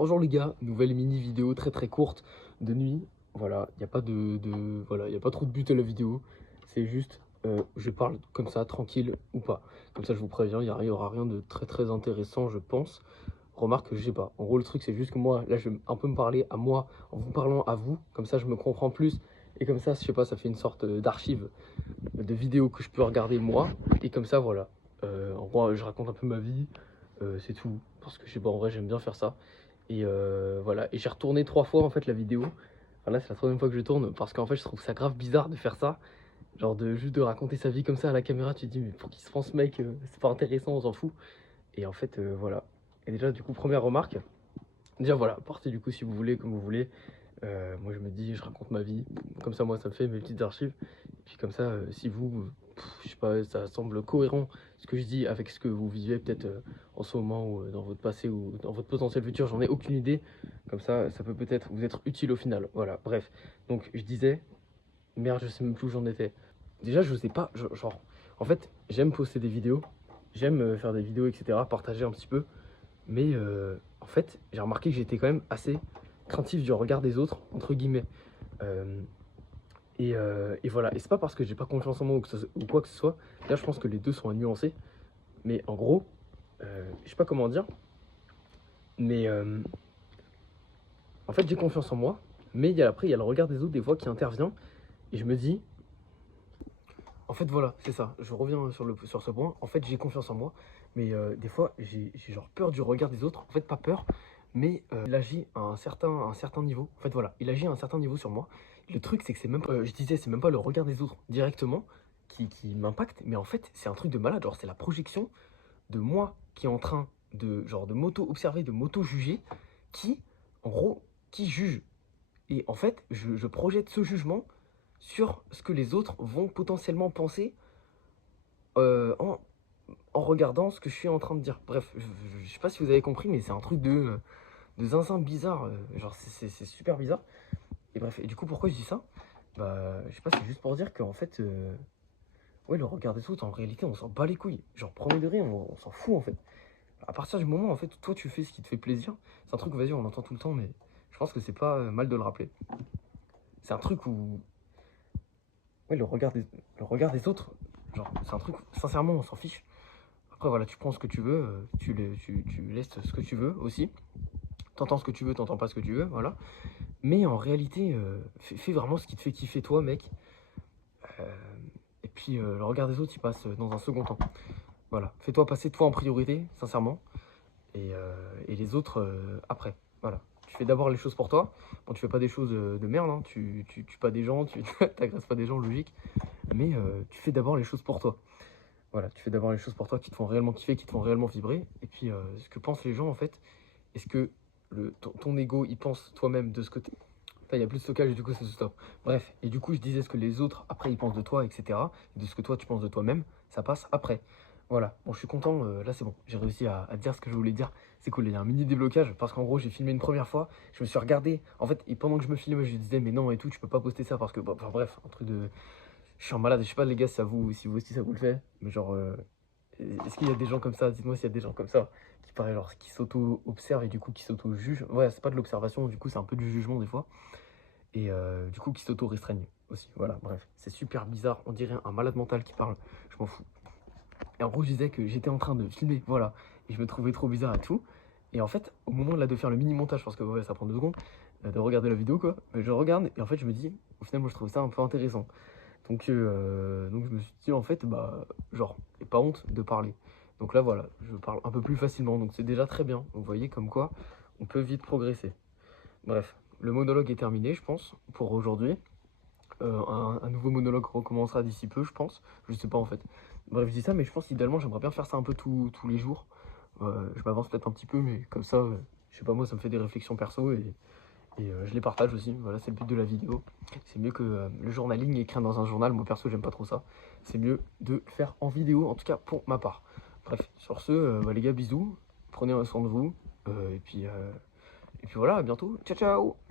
Bonjour les gars, nouvelle mini vidéo très courte de nuit. Voilà, il n'y a pas voilà, y a pas trop de but à la vidéo. C'est juste, je parle comme ça, tranquille ou pas. Comme ça, je vous préviens, il y aura rien de très intéressant, je pense. Remarque que je sais pas. En gros, le truc, c'est juste que moi, là, je vais un peu me parler à moi en vous parlant à vous. Comme ça, je me comprends plus. Et comme ça, je sais pas, ça fait une sorte d'archive de vidéos que je peux regarder moi. Et comme ça, voilà. En gros, je raconte un peu ma vie. C'est tout. Parce que je sais pas, en vrai, j'aime bien faire ça. Et voilà. Et j'ai retourné 3 fois en fait la vidéo. Enfin, là, c'est la troisième fois que je tourne parce qu'en fait, je trouve ça grave bizarre de faire ça. Genre de juste de raconter sa vie comme ça à la caméra. Tu te dis, mais pour qui se prend ce mec? C'est pas intéressant, on s'en fout. Et en fait, voilà. Et déjà, du coup, première remarque. Déjà, voilà, partez du coup si vous voulez, comme vous voulez. Moi, je me dis, je raconte ma vie. Comme ça, moi, ça me fait mes petites archives. Et puis, comme ça, si vous, je sais pas, ça semble cohérent ce que je dis avec ce que vous vivez peut-être en ce moment ou dans votre passé ou dans votre potentiel futur, j'en ai aucune idée. Comme ça peut peut-être vous être utile au final. Voilà, bref. Donc, je disais, merde, je sais même plus où j'en étais. Déjà, je sais pas, genre, en fait, j'aime poster des vidéos, j'aime faire des vidéos, etc., partager un petit peu. Mais en fait, j'ai remarqué que j'étais quand même assez craintif du regard des autres, entre guillemets. Euh, et voilà. Et c'est pas parce que j'ai pas confiance en moi ou quoi que ce soit. Là, je pense que les deux sont à nuancer. Mais en gros, je sais pas comment dire. Mais en fait, j'ai confiance en moi. Mais après, il y a le regard des autres des fois qui intervient. Et je me dis, en fait, voilà, c'est ça. Je reviens sur ce point. En fait, j'ai confiance en moi. Mais des fois, j'ai genre peur du regard des autres. En fait, pas peur. Mais il agit à un certain niveau. En fait, voilà, il agit à un certain niveau sur moi. Le truc, c'est que c'est même pas, je disais, c'est même pas le regard des autres directement qui m'impacte. Mais en fait, c'est un truc de malade. Genre, c'est la projection de moi qui est en train de, genre, de m'auto-observer, de m'auto-juger, qui, en gros, qui juge. Et en fait, je projette ce jugement sur ce que les autres vont potentiellement penser euh, en, en regardant ce que je suis en train de dire. Bref, je sais pas si vous avez compris, mais c'est un truc de zinzin bizarre. Genre, c'est super bizarre. Et bref, et du coup, pourquoi je dis ça? Bah, je sais pas, c'est juste pour dire qu'en fait, ouais, le regard des autres, en réalité, on s'en bat les couilles. Genre, premier degré, on s'en fout en fait. À partir du moment, en fait, où toi, tu fais ce qui te fait plaisir, c'est un truc, vas-y, on l'entend tout le temps, mais je pense que c'est pas mal de le rappeler. C'est un truc où, ouais, le regard des autres, genre, c'est un truc, sincèrement, on s'en fiche. Après, voilà, tu prends ce que tu veux, tu laisses ce que tu veux aussi. T'entends ce que tu veux, t'entends pas ce que tu veux, voilà. Mais en réalité, fais vraiment ce qui te fait kiffer toi, mec. Euh, et puis le regard des autres, il passe dans un second temps. Voilà. Fais-toi passer toi en priorité, sincèrement. Et les autres après. Voilà. Tu fais d'abord les choses pour toi. Bon, tu fais pas des choses de merde, hein. Tu tues pas des gens, tu t'agresses pas des gens, logique. Mais tu fais d'abord les choses pour toi. Voilà, tu fais d'abord les choses pour toi qui te font réellement kiffer, qui te font réellement vibrer. Et puis, ce que pensent les gens, en fait, est-ce que ton ego, il pense toi-même de ce côté. Là, il n'y a plus de stockage, et du coup, ça se stoppe. Bref, et du coup, je disais ce que les autres, après, ils pensent de toi, etc. Et de ce que toi, tu penses de toi-même, ça passe après. Voilà, bon, je suis content, là, c'est bon. J'ai réussi à dire ce que je voulais dire. C'est cool, il y a un mini déblocage, parce qu'en gros, j'ai filmé une première fois, je me suis regardé, en fait, et pendant que je me filmais, je disais, mais non, et tout, tu peux pas poster ça, parce que, bon, enfin, bref, un truc de. Je suis en malade, je sais pas, les gars, si vous aussi ça vous le fait, mais genre, est-ce qu'il y a des gens comme ça? Dites-moi s'il y a des gens comme ça, qui paraît genre, qui s'auto-observent et du coup qui s'auto-jugent. Ouais, c'est pas de l'observation, du coup, c'est un peu du jugement des fois. Et du coup, qui s'auto-restreignent aussi. Voilà, bref, c'est super bizarre. On dirait un malade mental qui parle. Je m'en fous. Et en gros, je disais que j'étais en train de filmer, voilà. Et je me trouvais trop bizarre et tout. Et en fait, au moment là de faire le mini montage, parce que ouais, ça prend 2 secondes, de regarder la vidéo quoi, je regarde et en fait, je me dis, au final, moi je trouve ça un peu intéressant. Donc je me suis dit, en fait, bah, genre, et pas honte de parler. Donc là, voilà, je parle un peu plus facilement. Donc c'est déjà très bien. Vous voyez comme quoi on peut vite progresser. Bref, le monologue est terminé, je pense, pour aujourd'hui. Un nouveau monologue recommencera d'ici peu, je pense. Je sais pas en fait. Bref, je dis ça, mais je pense qu'idéalement, j'aimerais bien faire ça un peu tous les jours. Je m'avance peut-être un petit peu, mais comme ça, je sais pas, moi, ça me fait des réflexions perso et je les partage aussi. Voilà, c'est le but de la vidéo. C'est mieux que le journaling écrit dans un journal. Moi, perso, j'aime pas trop ça. C'est mieux de le faire en vidéo, en tout cas pour ma part. Bref, sur ce, bah, les gars, bisous. Prenez soin de vous. Et puis voilà, à bientôt. Ciao, ciao!